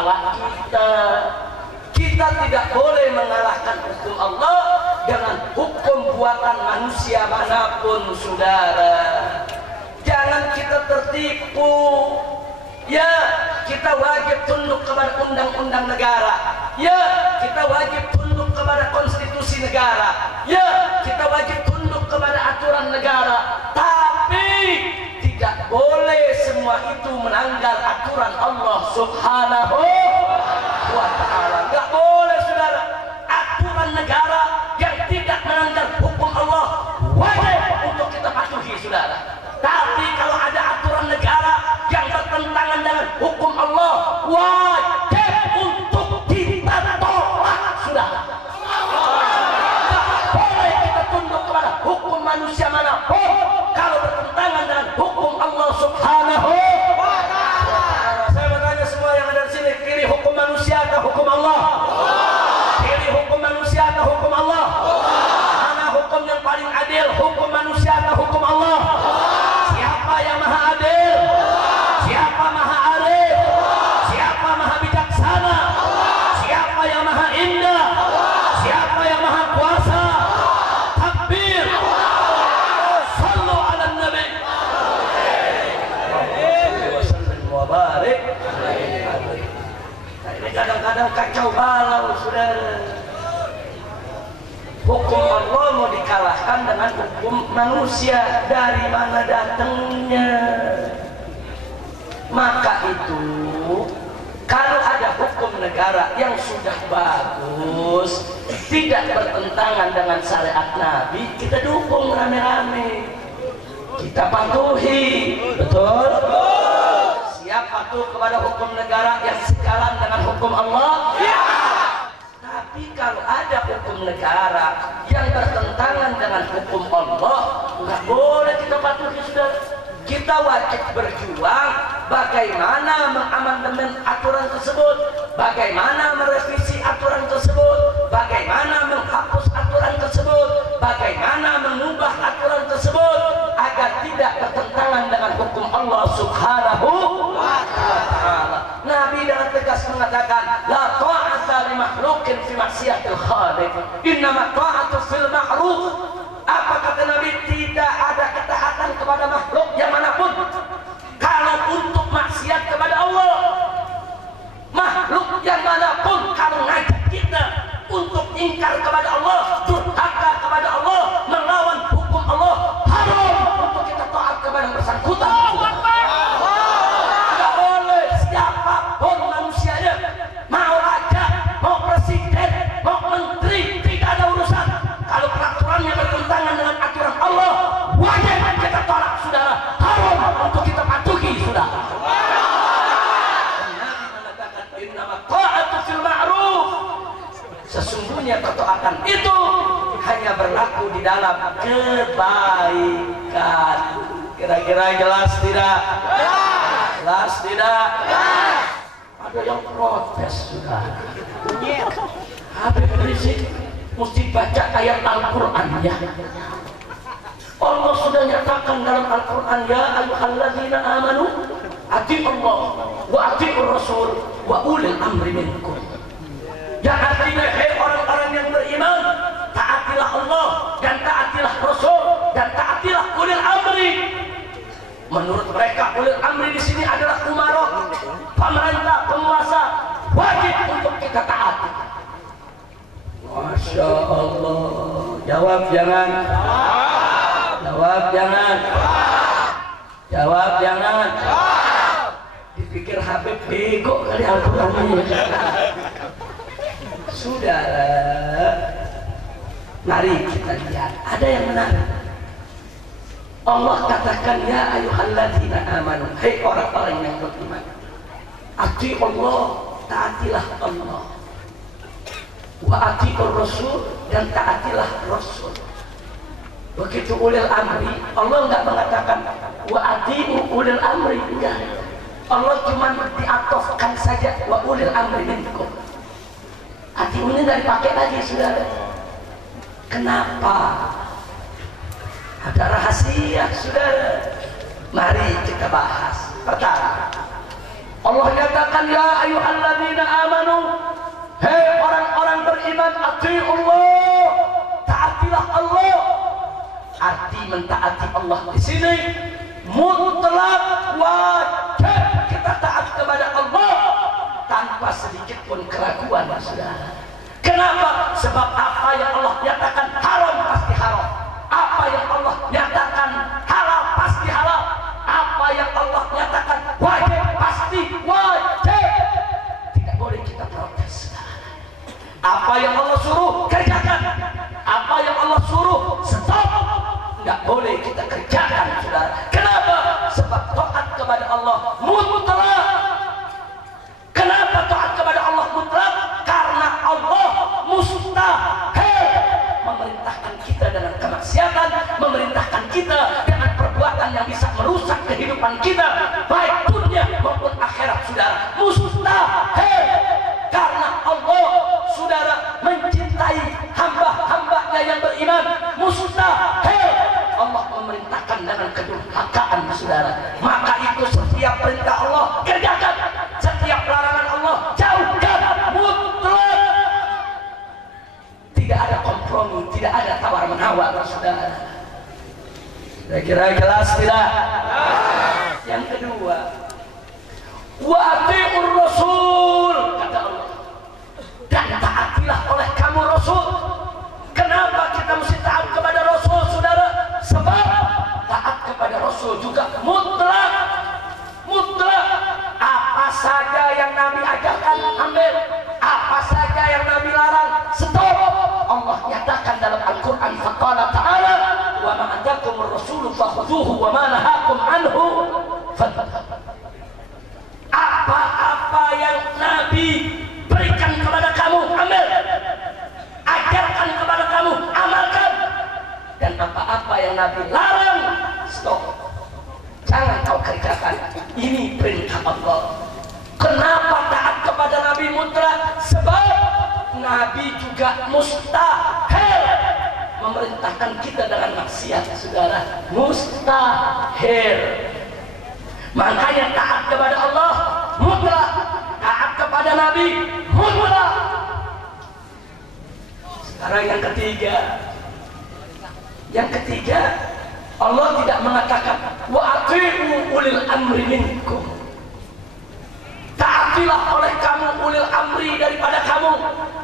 kepala kita. Kita tidak boleh mengalahkan hukum Allah dengan hukum buatan manusia manapun, saudara. Jangan kita tertipu. Ya, kita wajib tunduk kepada undang-undang negara. Ya, kita wajib tunduk kepada konstitusi negara. Ya, kita wajib tunduk kepada aturan negara. Tapi tidak boleh semua itu melanggar aturan Allah Subhanahu wa ta'ala. Tidak boleh, saudara. Aturan negara yang tidak melanggar hukum Allah wajib untuk kita patuhi, saudara. Tapi kalau ada aturan negara yang bertentangan dengan hukum Allah, wajib untuk kita tolak, saudara. Tidak boleh kita tunduk kepada hukum manusia manapun kalau bertentangan dengan hukum Allah Subhanahu wa ta'ala. Saya bertanya semua yang ada di sini, pilih hukum manusia atau hukum Allah? Pilih hukum manusia atau hukum Allah? Mana hukum yang paling adil, hukum manusia atau hukum Allah? Siapa yang maha adil? Siapa maha arif? Siapa maha bijaksana? Siapa yang maha indah? Siapa yang maha kuasa? Takbir! Sallu ala nabi wa barik. Nah, ini kadang-kadang kacau balau, saudara. Hukum Allah mau dikalahkan dengan hukum manusia. Dari mana datangnya? Maka itu kalau ada hukum negara yang sudah bagus, tidak bertentangan dengan syariat Nabi, kita dukung rame-rame, kita patuhi. Betul? Siap patuh kepada hukum negara yang sejalan dengan hukum Allah? Ya. Tapi kalau ada hukum negara yang bertentangan dengan hukum Allah, nggak boleh kita patuhi, saudara. Kita wajib berjuang bagaimana mengamandemen aturan tersebut, bagaimana merevisi aturan tersebut, bagaimana menghapus aturan tersebut, bagaimana mengubah aturan tersebut agar tidak bertentangan dengan hukum Allah Subhanahu wa ta'ala. Nabi dengan tegas mengatakan, la ta'ata li makhluqin fi maksiatil khaliq, innama ta'atu fil ma'ruf. Apa kata Nabi? Tidak ada ketaatan kepada makhluk yang manapun kalau untuk maksiat kepada Allah. Makhluk yang manapun kalau ngajak kita untuk ingkar kepada Allah, durhaka kepada Allah, melawan hukum Allah, haram untuk kita taat kepada yang bersangkutan. Tidak boleh. Siapapun manusianya, mau raja, mau presiden, mau menteri, tidak ada urusan. Kalau peraturannya bertentangan dengan aturan Allah, wajib kita tolak, saudara. Haram untuk kita patuhi, saudara. Nabi mengatakan, innama ta'atu fil ma'ruf. Sesungguhnya ketaatan itu hanya berlaku di dalam kebaikan. Kira-kira jelas tidak? Jelas tidak? Ada yang protes, saudara. Habib Rizik mesti baca ayat Al-Quran, ya. Allah sudah nyatakan dalam Al-Quran, ya ayyuhalladzina amanu atii'ullah wa atii'ur rasul wa ulil amri minkum. Yang artinya, hei orang-orang yang beriman, taatilah Allah dan taatilah Rasul dan taatilah ulil amri. Menurut mereka ulil amri di sini adalah umarah, pemerintah, penguasa. Wajib untuk kita taati. Masya Allah. Jawab jangan. Jawab jangan. Jawab jangan. Dipikir Habib bego kali Al-Quran ini. Saudara, mari kita lihat. Ada yang menarik. Allah katakan, ya ayyuhalladzina amanu, hei orang-orang yang beriman, atii'ullah, taatilah Allah, wa atii'ur rasul, dan taatilah Rasul. Begitu ulil amri, Allah enggak mengatakan wa atii'u ulil amri, enggak. Allah cuma diatofkan saja wa ulil amri minkum. Atii'unya enggak dipakai lagi, saudara. Kenapa? Ada rahasia, saudara. Mari kita bahas. Pertama, Allah nyatakan ya ayyuhalladzina amanu, hei orang-orang beriman, atiiullah, taatilah Allah. Arti mentaati Allah di sini mutlak wajib kita taat kepada Allah tanpa sedikit pun keraguan, saudara. Kenapa? Sebab apa yang Allah nyatakan haram pasti haram. Apa yang Allah nyatakan halal pasti halal. Apa yang Allah nyatakan wajib pasti wajib. Tidak boleh kita protes. Apa yang Allah suruh kerjakan. Apa yang Allah suruh stop. Tidak boleh kita kerjakan, saudara. Kenapa? Sebab taat kepada Allah mutlak. Kenapa taat kepada Allah mutlak? Karena Allah mustahil memerintahkan kita dengan kemaksiatan, memerintahkan kita dengan perbuatan yang bisa merusak kehidupan kita, baik dunia maupun akhirat, saudara. Mustahil. Karena Allah, saudara, mencintai hamba-hambanya yang beriman. Mustahil Allah memerintahkan dengan kedurhakaan, saudara. Maka itu setiap perintah Allah kerjakan, setiap larangan Allah jauhkan, mutlak. Tidak ada kompromi, tidak ada tawar menawar, saudara. Kira-kira jelas tidak? Yang kedua, wa atiur rasul, kata Allah, dan taatilah oleh kamu Rasul. Kenapa kita mesti taat kepada Rasul, saudara? Sebab taat kepada Rasul juga mutlak. Mutlak. Apa saja yang Nabi ajarkan, ambil. Apa saja yang Nabi larang, stop. Allah nyatakan dalam Al-Quran, faqala ta'ala, wa ma atakumur rasulu fakhudhuhu wa ma nahakum anhu fadhhabu. Apa-apa yang Nabi berikan kepada kamu, ambil. Ajarkan kepada kamu, amalkan. Dan apa-apa yang Nabi larang, stop. Jangan kau kerjakan. Ini perintah Allah. Kenapa taat kepada Nabi mutlak? Sebab Nabi juga mustahil memerintahkan kita dengan maksiat, saudara. Mustahil. Makanya taat kepada Allah mutlak, taat kepada Nabi mutlak. Sekarang yang ketiga. Yang ketiga, Allah tidak mengatakan wa ati'u ulil amri minkum. Taatilah oleh kamu ulil amri daripada kamu.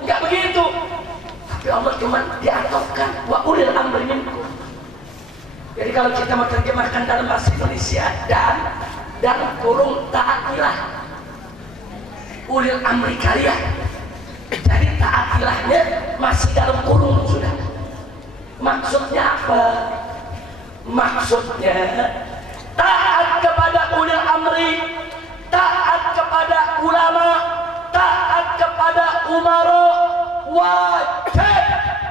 Enggak begitu. Tapi Allah cuma diatofkan wa ulil amri minkum. Jadi kalau kita mau terjemahkan dalam bahasa Indonesia, dan kurung taatilah ulil amri kalian. Jadi taatilahnya masih dalam kurung, sudah. Maksudnya apa? Maksudnya taat kepada ulil amri, taat kepada ulama, taat kepada umara wajib,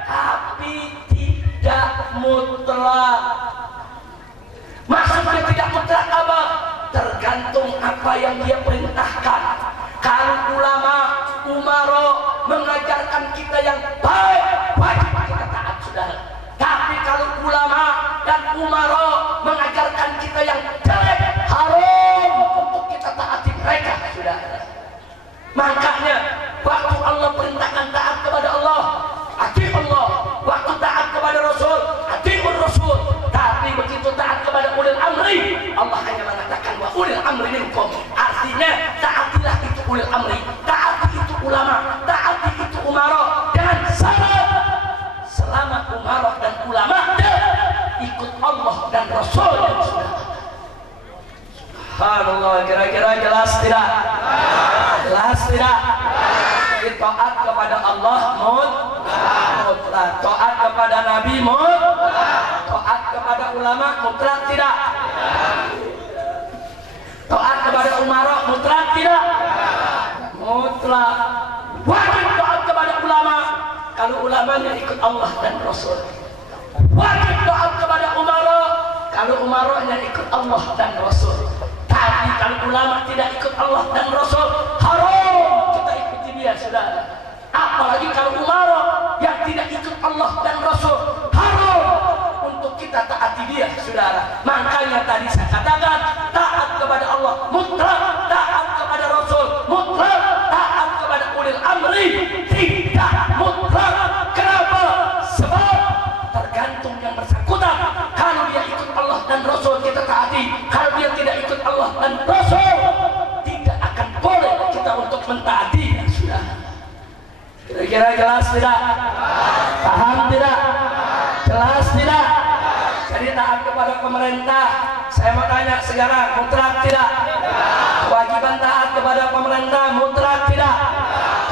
tapi tidak mutlak. Maksudnya tidak mutlak apa? Tergantung apa yang dia perintahkan. Kalau ulama, umara mengajarkan kita yang baik, wajib kita taat, saudara. Tapi kalau ulama dan umara mengajarkan kita yang jelek, haram untuk kita taati mereka, saudara. Makanya waktu Allah perintahkan taat kepada Allah, ati Allah. Waktu taat kepada Rasul, atiur Rasul. Tapi begitu taat kepada ulil amri, Allah hanya mengatakan wa ulil amri minkum. Artinya taatilah itu ulil amri, taati itu ulama, taati itu umara dengan syarat selama umara dan ulama ikut Allah dan Rasul. Subhanallah, kira-kira jelas tidak? Jelas tidak? Taat kepada Allah mutlak, taat kepada Nabi mutlak, taat kepada ulama mutlak tidak? Taat kepada umara mutlak tidak? Mutlak. Wajib taat kepada ulama kalau ulamanya ikut Allah dan Rasul. Wajib taat kepada umara kalau umaranya ikut Allah dan Rasul. Tapi kalau ulama tidak ikut Allah dan Rasul, haram kita ikuti dia, saudara. Apalagi kalau umara yang tidak ikut Allah dan Rasul, haram untuk kita taati dia, saudara. Makanya tadi saya katakan taat kepada Allah mutlak, taat kepada Kira-kira jelas tidak? Paham tidak? Jelas tidak? Jadi taat kepada pemerintah. Saya mau tanya sekarang, mutlak tidak? Kewajiban taat kepada pemerintah mutlak tidak?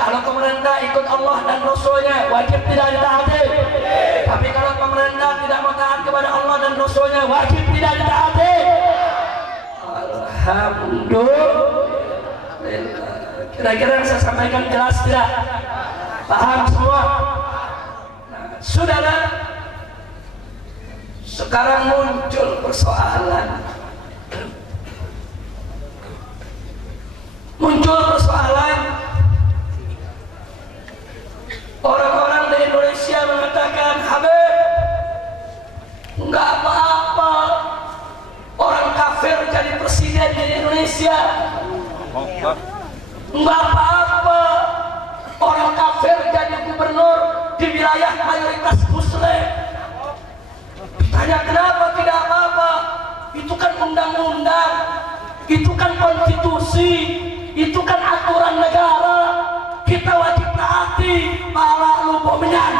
Kalau pemerintah ikut Allah dan Rasulnya, wajib tidak ditaati. Tapi kalau pemerintah tidak mau taat kepada Allah dan Rasulnya, wajib tidak ditaati. Alhamdulillah. Kira-kira yang saya sampaikan jelas tidak? Paham semua? Nah, saudara, sekarang muncul persoalan. Orang-orang di Indonesia mengatakan, Habib, nggak apa-apa orang kafir jadi presiden di Indonesia. Nggak apa-apa orang kafir jadi gubernur di wilayah mayoritas muslim. Ditanya kenapa tidak apa-apa? Itu kan undang-undang, itu kan konstitusi, itu kan aturan negara. Kita wajib taati. Malah lupa menyan.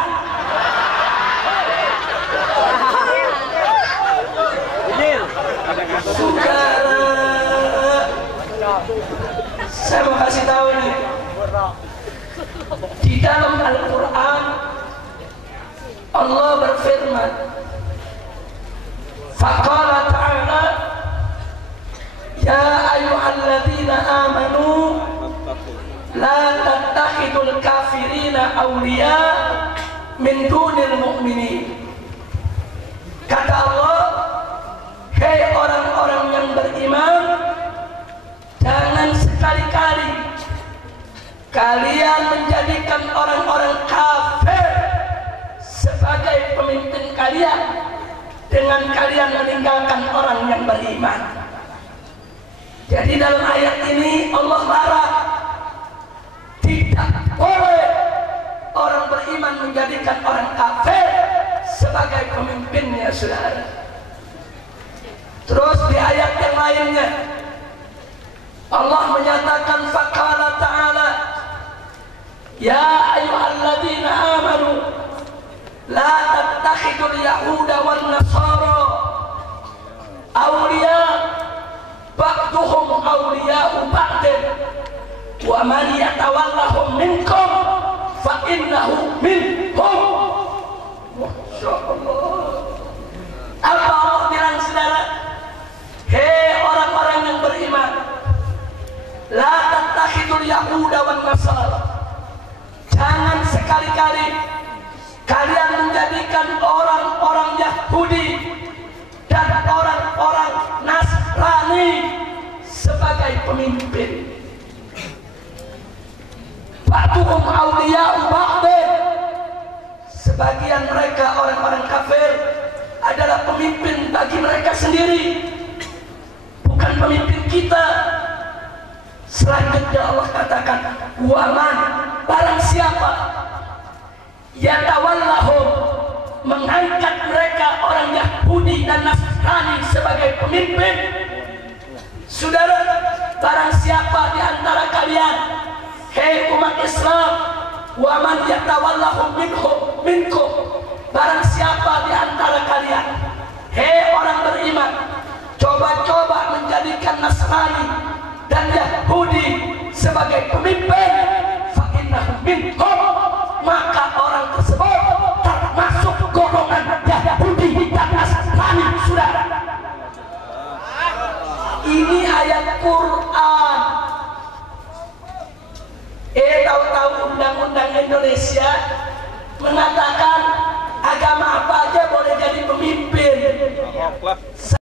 Saudara, saya mau kasih tahu nih, di dalam Al-Quran Allah berfirman, faqala ta'ala, ya ayyuhalladzina amanu la tattakhidul kafirina awliya min dunil mu'minin. Kata Allah, hei orang-orang yang beriman, jangan sekali-kali kalian menjadikan orang-orang kafir sebagai pemimpin kalian dengan kalian meninggalkan orang yang beriman. Jadi dalam ayat ini Allah larang, tidak boleh orang beriman menjadikan orang kafir sebagai pemimpinnya, saudara. Terus di ayat yang lainnya Allah menyatakan, faqala ta'ala, ya ayyuhalladzina amanu la tattakhidul yahuda wan nasara awliya ba'duhum awliya'u ba'din wa man yatawallahum minkum fa innahu minhum. Masyaallah. Apa Allah bilang, saudara? Hei orang-orang yang beriman, la tattakhidul yahuda wan nasara, jangan sekali-kali kalian menjadikan orang-orang Yahudi dan orang-orang Nasrani sebagai pemimpin. Ba'duhum awliya'u ba'din, sebagian mereka orang-orang kafir adalah pemimpin bagi mereka sendiri, bukan pemimpin kita. Selanjutnya Allah katakan, waman, barang siapa yatawallahum, mengangkat mereka orang Yahudi dan Nasrani sebagai pemimpin. Saudara, barang siapa di antara kalian, hei umat Islam, waman yatawallahum minkum, barang siapa di antara kalian, hei orang beriman, coba-coba menjadikan Nasrani dan Yahudi sebagai pemimpin, fa innahu minhum, maka orang tersebut termasuk golongan Yahudi dan Nasrani, saudara. Ini ayat Quran. Tahu-tahu undang-undang Indonesia mengatakan agama apa aja boleh jadi pemimpin.